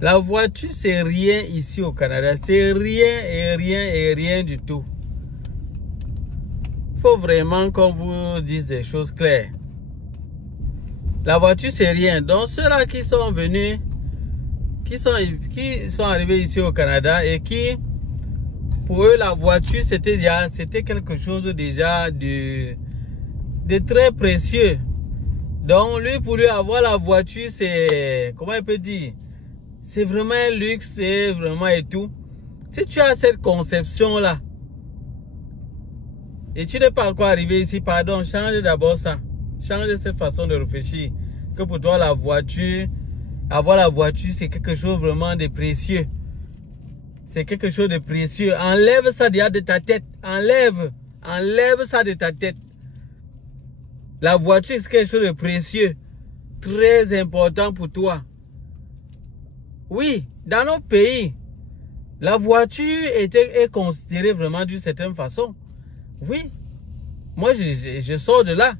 La voiture, c'est rien ici au Canada. C'est rien et rien et rien du tout. Il faut vraiment qu'on vous dise des choses claires. La voiture, c'est rien. Donc, ceux-là qui sont venus, qui sont arrivés ici au Canada et qui, pour eux, la voiture, c'était quelque chose déjà de très précieux. Donc, pour lui, avoir la voiture, c'est, comment il peut dire, c'est vraiment un luxe, c'est vraiment et tout. Si tu as cette conception-là, et tu n'es pas encore arrivé ici, pardon, change d'abord ça. Change cette façon de réfléchir. Que pour toi, la voiture, avoir la voiture, c'est quelque chose vraiment de précieux. C'est quelque chose de précieux. Enlève ça déjà de ta tête. Enlève ça de ta tête. La voiture, c'est quelque chose de précieux. Très important pour toi. Oui, dans nos pays, la voiture est considérée vraiment d'une certaine façon. Oui, moi je sors de là.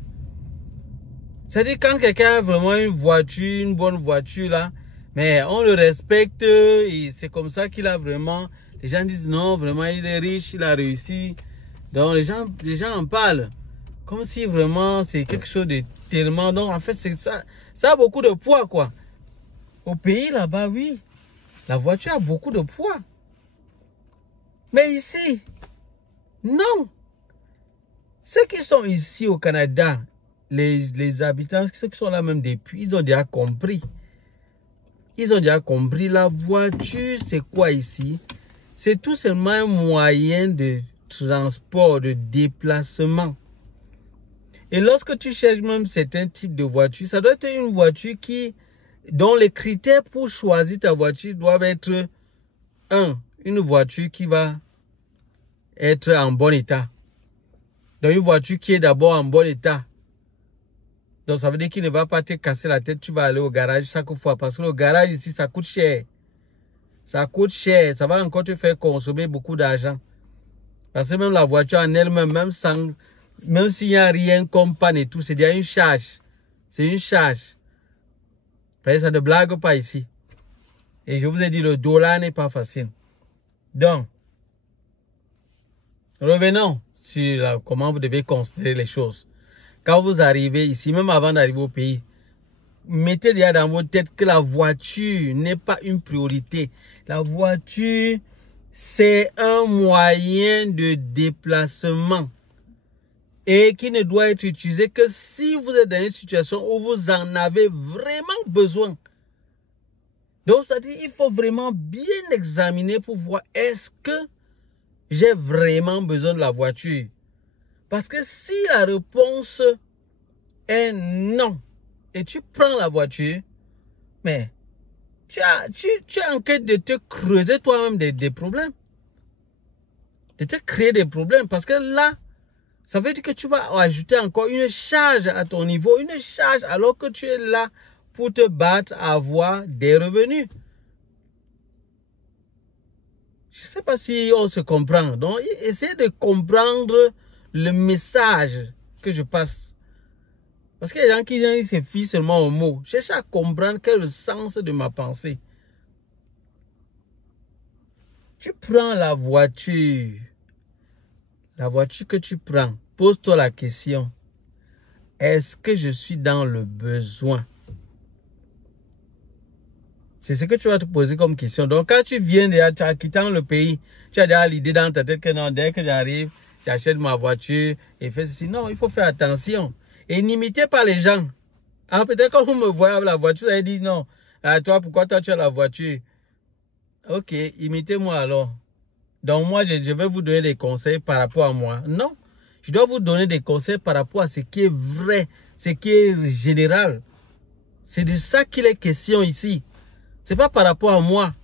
C'est-à-dire quand quelqu'un a vraiment une voiture, une bonne voiture là, mais on le respecte et c'est comme ça qu'il a vraiment, les gens disent non, vraiment il est riche, il a réussi. Donc les gens en parlent. Comme si vraiment c'est quelque chose de tellement, donc en fait c'est ça, ça a beaucoup de poids quoi. Au pays là-bas, oui, la voiture a beaucoup de poids. Mais ici, non. Ceux qui sont ici au Canada, les habitants, ceux qui sont là même depuis, ils ont déjà compris. Ils ont déjà compris, la voiture, c'est quoi ici? C'est tout simplement un moyen de transport, de déplacement. Et lorsque tu cherches même certains types de voitures, ça doit être une voiture dont les critères pour choisir ta voiture doivent être une voiture qui va être en bon état. Donc une voiture qui est d'abord en bon état. Donc ça veut dire qu'il ne va pas te casser la tête, tu vas aller au garage chaque fois. Parce que le garage ici, ça coûte cher. Ça coûte cher, ça va encore te faire consommer beaucoup d'argent. Parce que même la voiture en elle-même, même s'il n'y a rien comme panne et tout, c'est déjà une charge. C'est une charge. Parce que ça ne blague pas ici. Et je vous ai dit, le dollar n'est pas facile. Donc, revenons sur comment vous devez considérer les choses. Quand vous arrivez ici, même avant d'arriver au pays, mettez déjà dans votre tête que la voiture n'est pas une priorité. La voiture, c'est un moyen de déplacement. Et qui ne doit être utilisé que si vous êtes dans une situation où vous en avez vraiment besoin. Donc, c'est-à-dire il faut vraiment bien examiner pour voir est-ce que j'ai vraiment besoin de la voiture. Parce que si la réponse est non, et tu prends la voiture, mais tu es en train de te creuser toi-même des problèmes. De te créer des problèmes. Parce que là, ça veut dire que tu vas ajouter encore une charge à ton niveau, une charge alors que tu es là pour te battre à avoir des revenus. Je ne sais pas si on se comprend. Donc, essayez de comprendre le message que je passe. Parce qu'il y a des gens qui se fient seulement aux mots. Cherche à comprendre quel est le sens de ma pensée. Tu prends la voiture. La voiture que tu prends, pose-toi la question. Est-ce que je suis dans le besoin? C'est ce que tu vas te poser comme question. Donc, quand tu viens déjà, quittant le pays, tu as déjà l'idée dans ta tête que non, dès que j'arrive, j'achète ma voiture et fais ceci. Non, il faut faire attention. Et n'imitez pas les gens. Alors, peut-être quand vous me voyez avec la voiture, vous allez dire non. Toi, pourquoi toi tu as la voiture? Ok, imitez-moi alors. Donc moi, je vais vous donner des conseils par rapport à moi. Non, je dois vous donner des conseils par rapport à ce qui est vrai, ce qui est général. C'est de ça qu'il est question ici. Ce n'est pas par rapport à moi.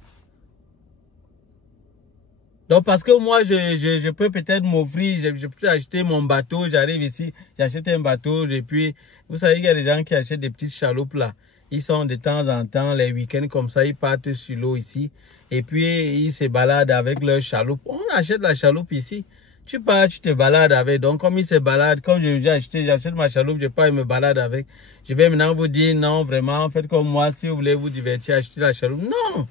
Donc parce que moi, je peux peut-être m'offrir, je peux acheter mon bateau, j'arrive ici, j'achète un bateau, et puis, vous savez qu'il y a des gens qui achètent des petites chaloupes là. Ils sont de temps en temps, les week-ends comme ça, ils partent sur l'eau ici. Et puis, ils se baladent avec leur chaloupe. On achète la chaloupe ici. Tu pars, tu te balades avec. Donc, comme ils se baladent, comme j'achète ma chaloupe, je pars et me balade avec. Je vais maintenant vous dire, non, vraiment, faites comme moi. Si vous voulez vous divertir, achetez la chaloupe. Non!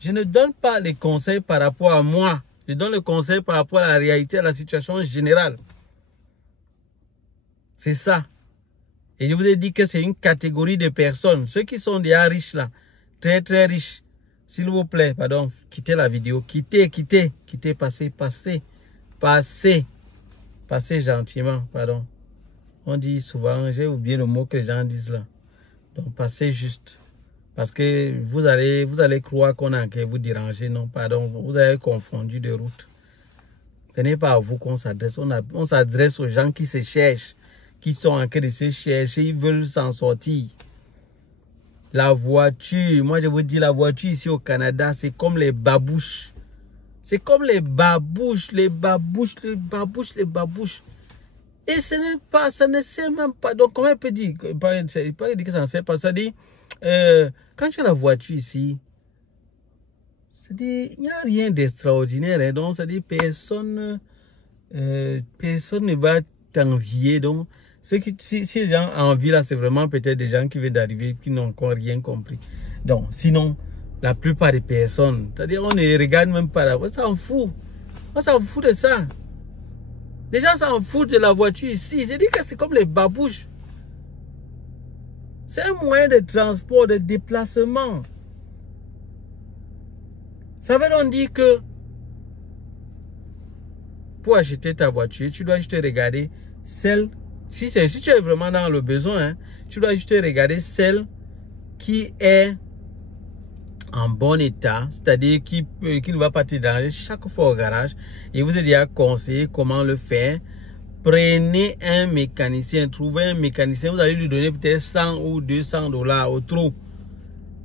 Je ne donne pas les conseils par rapport à moi. Je donne le conseil par rapport à la réalité, à la situation générale. C'est ça. Et je vous ai dit que c'est une catégorie de personnes. Ceux qui sont déjà riches là, très très riches. S'il vous plaît, pardon, quittez la vidéo. Quittez, passez gentiment, pardon. On dit souvent, j'ai oublié le mot que les gens disent là. Donc passez juste. Parce que vous allez croire qu'on a qu'à vous déranger. Non, pardon, vous avez confondu de route. Ce n'est pas à vous qu'on s'adresse. On s'adresse aux gens qui se cherchent, qui sont en train de se chercher, ils veulent s'en sortir. La voiture, moi je vous dis, la voiture ici au Canada, c'est comme les babouches. C'est comme les babouches. Et ce n'est pas, ça ne sert même pas. Donc comment on peut dire, pas dire que ça ne sert pas, ça dit, quand tu as la voiture ici, c'est-à-dire, il n'y a rien d'extraordinaire. Hein, donc, c'est-à-dire, personne ne va t'envier. Donc, si les gens envient là, c'est vraiment peut-être des gens qui viennent d'arriver, qui n'ont encore rien compris. Donc, sinon, la plupart des personnes, c'est-à-dire, on ne regarde même pas là. On s'en fout. On s'en fout de ça. Les gens s'en foutent de la voiture ici. C'est-à-dire que c'est comme les babouches. C'est un moyen de transport, de déplacement. Ça veut donc dire que pour acheter ta voiture, tu dois juste regarder celle, si tu es vraiment dans le besoin, hein, tu dois juste regarder celle qui est en bon état, c'est-à-dire qui ne va pas te déranger chaque fois au garage. Et vous avez déjà conseillé comment le faire. Prenez un mécanicien, trouvez un mécanicien, vous allez lui donner peut-être 100 ou 200 $ au trop.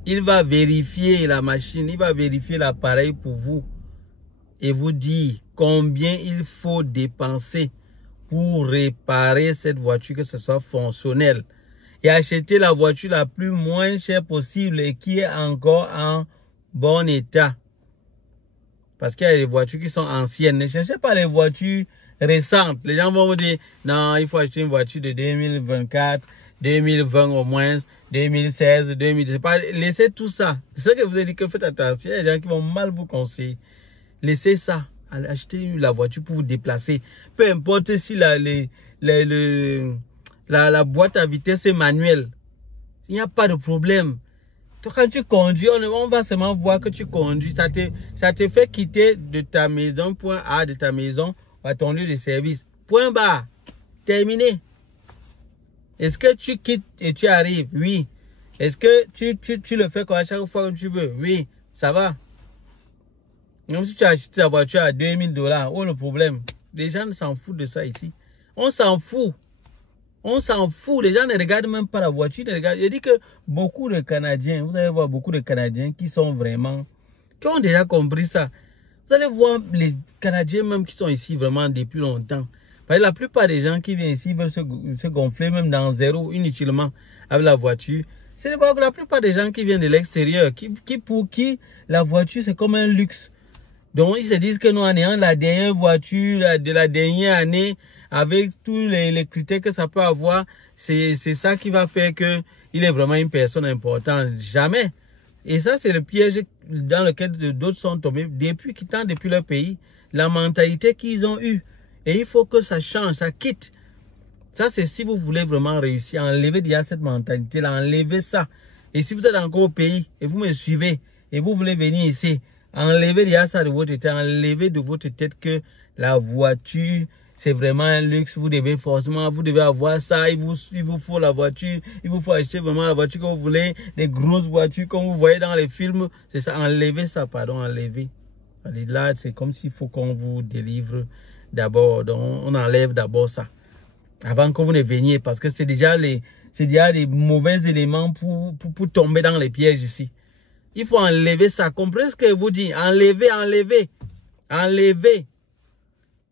Il va vérifier la machine, il va vérifier l'appareil pour vous et vous dire combien il faut dépenser pour réparer cette voiture, que ce soit fonctionnel. Et acheter la voiture la plus moins chère possible et qui est encore en bon état. Parce qu'il y a des voitures qui sont anciennes. Ne cherchez pas les voitures récentes. Les gens vont vous dire, non, il faut acheter une voiture de 2024, 2020 au moins, 2016, 2017. Laissez tout ça. C'est ce que vous avez dit, que faites attention. Il y a des gens qui vont mal vous conseiller. Laissez ça. Achetez la voiture pour vous déplacer. Peu importe si la boîte à vitesse est manuelle. Il n'y a pas de problème. Toi, quand tu conduis, on va seulement voir que tu conduis. Ça te fait quitter de ta maison, point A de ta maison, à ton lieu de service. Point barre. Terminé. Est-ce que tu quittes et tu arrives? Oui. Est-ce que tu le fais comme à chaque fois que tu veux? Oui. Ça va. Même si tu as acheté ta voiture à 2000 $, où est le problème? Les gens ne s'en foutent de ça ici. On s'en fout. On s'en fout. Les gens ne regardent même pas la voiture. Je dis que beaucoup de Canadiens, vous allez voir beaucoup de Canadiens qui sont vraiment, qui ont déjà compris ça. Vous allez voir les Canadiens même qui sont ici vraiment depuis longtemps. Parce que la plupart des gens qui viennent ici veulent se gonfler même dans zéro inutilement avec la voiture. C'est la plupart des gens qui viennent de l'extérieur, pour qui la voiture c'est comme un luxe. Donc ils se disent que nous en ayant la dernière voiture de la dernière année, avec tous les critères que ça peut avoir, c'est ça qui va faire que il est vraiment une personne importante. Jamais. Et ça, c'est le piège dans lequel d'autres sont tombés depuis leur pays, la mentalité qu'ils ont eue. Et il faut que ça change, ça quitte. Ça, c'est si vous voulez vraiment réussir, enlever déjà cette mentalité-là, enlever ça. Et si vous êtes encore au pays et vous me suivez et vous voulez venir ici, enlevez déjà ça de votre tête, enlevez de votre tête que la voiture, c'est vraiment un luxe, vous devez avoir ça, il vous faut la voiture, il vous faut acheter vraiment la voiture que vous voulez, des grosses voitures comme vous voyez dans les films, c'est ça, enlevez ça, pardon, enlevez. Là, c'est comme s'il faut qu'on vous délivre d'abord, donc on enlève d'abord ça, avant que vous ne veniez, parce que c'est déjà des mauvais éléments pour tomber dans les pièges ici. Il faut enlever ça, comprenez ce que je vous dis, enlevez.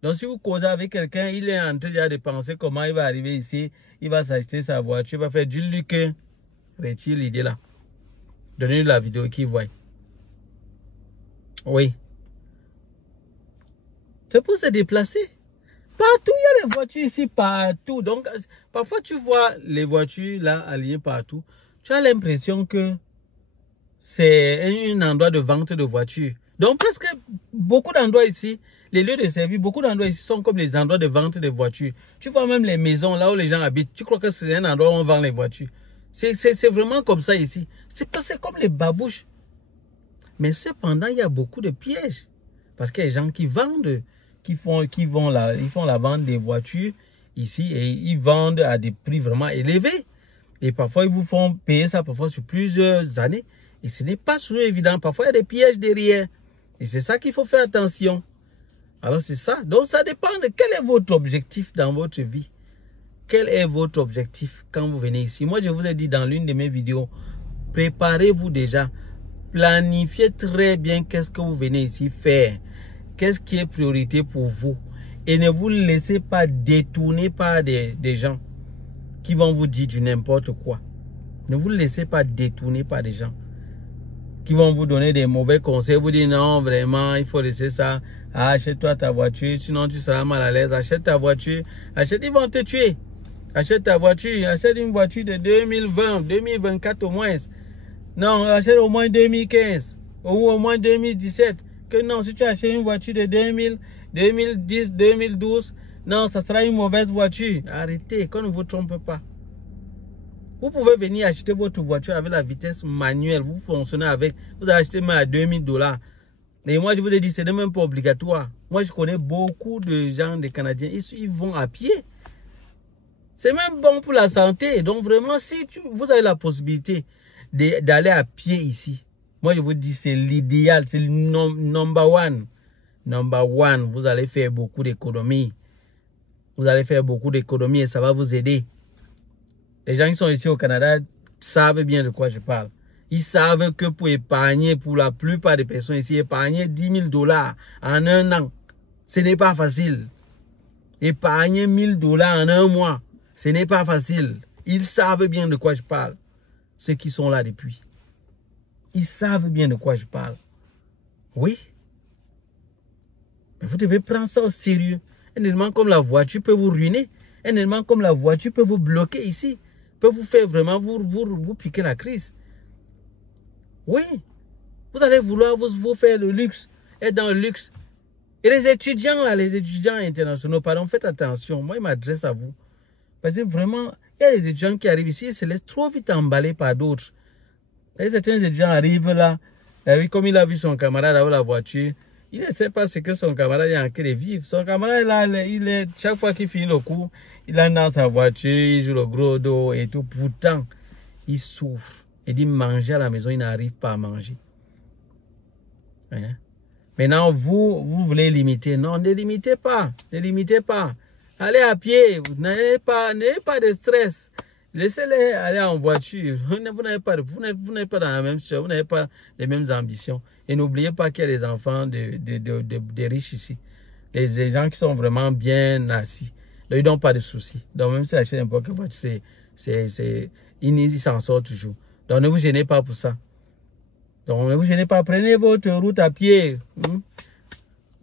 Donc, si vous causez avec quelqu'un, il est en train de penser comment il va arriver ici, il va s'acheter sa voiture, il va faire du luxe. Retire l'idée là. Donnez-lui la vidéo qu'il voit. Oui. C'est pour se déplacer. Partout, il y a les voitures ici, partout. Donc, parfois, tu vois les voitures là, alignées partout. Tu as l'impression que c'est un endroit de vente de voitures. Donc presque beaucoup d'endroits ici, les lieux de service, beaucoup d'endroits ici sont comme les endroits de vente de voitures. Tu vois même les maisons là où les gens habitent, tu crois que c'est un endroit où on vend les voitures. C'est vraiment comme ça ici. C'est comme les babouches. Mais cependant, il y a beaucoup de pièges. Parce qu'il y a des gens qui vendent, ils font la vente des voitures ici et ils vendent à des prix vraiment élevés. Et parfois, ils vous font payer ça parfois sur plusieurs années. Et ce n'est pas toujours évident. Parfois, il y a des pièges derrière. Et c'est ça qu'il faut faire attention. Alors, c'est ça. Donc, ça dépend de quel est votre objectif dans votre vie. Quel est votre objectif quand vous venez ici? Moi, je vous ai dit dans l'une de mes vidéos, préparez-vous déjà. Planifiez très bien qu'est-ce que vous venez ici faire. Qu'est-ce qui est priorité pour vous. Et ne vous laissez pas détourner par des gens qui vont vous dire du n'importe quoi. Ne vous laissez pas détourner par des gens qui vont vous donner des mauvais conseils. Vous dire non, vraiment, il faut laisser ça. Ah, achète-toi ta voiture, sinon tu seras mal à l'aise. Achète ta voiture. Achète, ils vont te tuer. Achète ta voiture. Achète une voiture de 2020, 2024 au moins. Non, achète au moins 2015 ou au moins 2017. Que non, si tu achètes une voiture de 2000, 2010, 2012, non, ça sera une mauvaise voiture. Arrêtez, qu'on ne vous trompe pas. Vous pouvez venir acheter votre voiture avec la vitesse manuelle. Vous fonctionnez avec, vous achetez même à $2000. Et moi, je vous ai dit, ce n'est même pas obligatoire. Moi, je connais beaucoup de gens, des Canadiens, ils vont à pied. C'est même bon pour la santé. Donc vraiment, si vous avez la possibilité d'aller à pied ici, moi, je vous dis, c'est l'idéal, c'est le number one. Number one, vous allez faire beaucoup d'économies. Vous allez faire beaucoup d'économies et ça va vous aider. Les gens qui sont ici au Canada savent bien de quoi je parle. Ils savent que pour épargner, pour la plupart des personnes ici, épargner $10,000 en un an, ce n'est pas facile. Épargner $1,000 en un mois, ce n'est pas facile. Ils savent bien de quoi je parle. Ceux qui sont là depuis. Ils savent bien de quoi je parle. Oui. Mais vous devez prendre ça au sérieux. Un élément comme la voiture peut vous ruiner. Un élément comme la voiture peut vous bloquer ici. Peut vous faire vraiment vous piquer la crise. Oui. Vous allez vouloir vous faire le luxe. Être dans le luxe. Et les étudiants là, les étudiants internationaux, pardon, faites attention. Moi, je m'adresse à vous. Parce que vraiment, il y a des étudiants qui arrivent ici et se laissent trop vite emballer par d'autres. Et certains étudiants arrivent là, et comme il a vu son camarade avec la voiture, il ne sait pas ce que son camarade est en train de vivre. Son camarade là, chaque fois qu'il finit le cours, il est dans sa voiture, il joue le gros dos et tout. Pourtant, il souffre. Il dit manger à la maison, il n'arrive pas à manger. Hein? Maintenant, vous voulez limiter. Non, ne limitez pas. Ne limitez pas. Allez à pied. Vous n'avez pas de stress. Laissez-les aller en voiture. Vous n'êtes pas dans la même situation. Vous n'avez pas les mêmes ambitions. Et n'oubliez pas qu'il y a des enfants de riches ici. Les gens qui sont vraiment bien assis. Donc, ils n'ont pas de soucis. Donc, même si achètent n'importe quelle voiture, ils s'en sortent toujours. Donc, ne vous gênez pas pour ça. Donc, ne vous gênez pas. Prenez votre route à pied.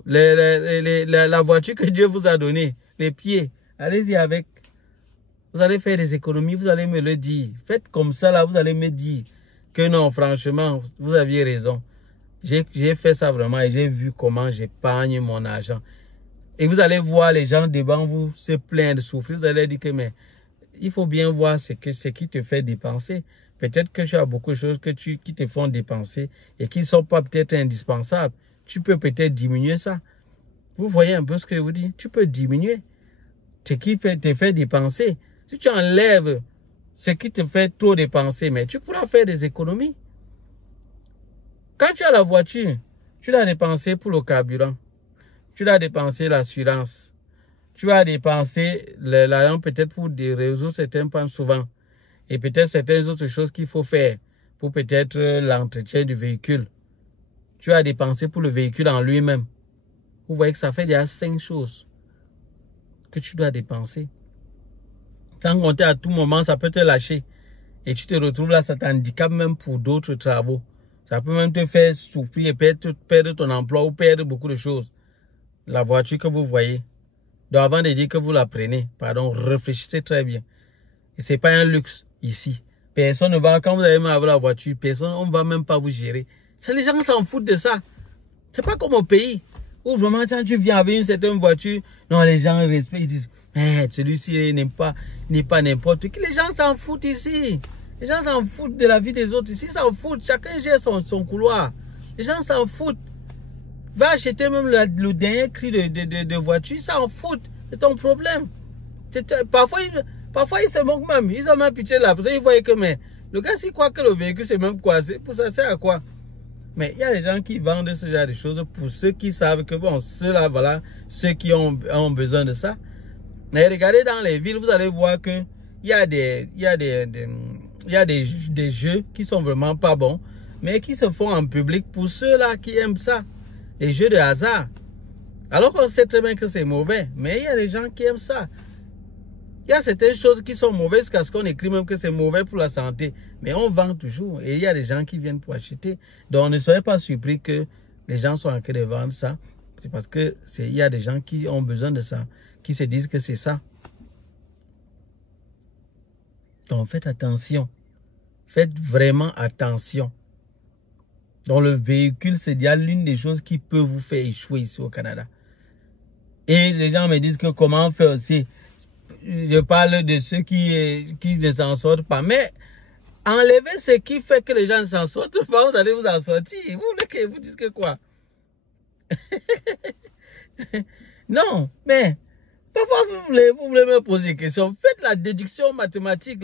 La voiture que Dieu vous a donnée. Les pieds. Allez-y avec. Vous allez faire des économies. Vous allez me le dire. Faites comme ça, là. Vous allez me dire que non, franchement, vous aviez raison. J'ai fait ça vraiment et j'ai vu comment j'épargne mon argent. Et vous allez voir les gens devant vous se plaindre, souffrir. Vous allez dire que, mais il faut bien voir ce qui te fait dépenser. Peut-être que tu as beaucoup de choses qui te font dépenser et qui ne sont pas peut-être indispensables. Tu peux peut-être diminuer ça. Vous voyez un peu ce que je vous dis? Tu peux diminuer ce qui te fait dépenser. Si tu enlèves ce qui te fait trop dépenser, mais tu pourras faire des économies. Quand tu as la voiture, tu l'as dépensé pour le carburant. Tu l'as dépensé l'assurance. Tu as dépensé l'argent peut-être pour résoudre certains pannes souvent. Et peut-être certaines autres choses qu'il faut faire pour peut-être l'entretien du véhicule. Tu as dépensé pour le véhicule en lui-même. Vous voyez que ça fait déjà 5 choses que tu dois dépenser. Sans compter à tout moment, ça peut te lâcher. Et tu te retrouves là, ça t'handicape même pour d'autres travaux. Ça peut même te faire souffrir et perdre ton emploi ou perdre beaucoup de choses. La voiture que vous voyez. Donc avant de dire que vous la prenez, pardon, réfléchissez très bien. Et ce n'est pas un luxe ici. Personne ne va, quand vous allez avoir la voiture, personne, on ne va même pas vous gérer. C'est les gens s'en foutent de ça. C'est pas comme au pays où vraiment quand tu viens avec une certaine voiture, non, les gens respectent, ils disent, celui-ci n'est pas n'importe qui. Les gens s'en foutent ici. Les gens s'en foutent de la vie des autres. Ici, s'en foutent. Chacun gère son couloir. Les gens s'en foutent. Va acheter même le dernier cri de voiture, s'en foutent. C'est ton problème. Parfois, ils se moquent même. Ils ont même pitié là. Parce qu'ils voient que, mais le gars, s'il croit que le véhicule, c'est même quoi? Pour ça, c'est à quoi? Mais il y a des gens qui vendent ce genre de choses pour ceux qui savent que, bon, ceux-là, voilà, ceux qui ont besoin de ça. Mais regardez dans les villes, vous allez voir que il y a des jeux qui sont vraiment pas bons, mais qui se font en public pour ceux-là qui aiment ça. Les jeux de hasard. Alors qu'on sait très bien que c'est mauvais, mais il y a des gens qui aiment ça. Il y a certaines choses qui sont mauvaises parce qu'on écrit même que c'est mauvais pour la santé. Mais on vend toujours. Et il y a des gens qui viennent pour acheter. Donc ne soyez pas surpris que les gens soient en train de vendre ça. C'est parce que il y a des gens qui ont besoin de ça. Qui se disent que c'est ça. Donc faites attention. Faites vraiment attention. Donc le véhicule, c'est déjà l'une des choses qui peut vous faire échouer ici au Canada. Et les gens me disent que comment faire aussi. Je parle de ceux qui ne s'en sortent pas. Mais enlevez ce qui fait que les gens ne s'en sortent pas, vous allez vous en sortir. Vous voulez que vous dites que quoi? Non, mais parfois vous voulez me poser des questions. Faites la déduction mathématique là.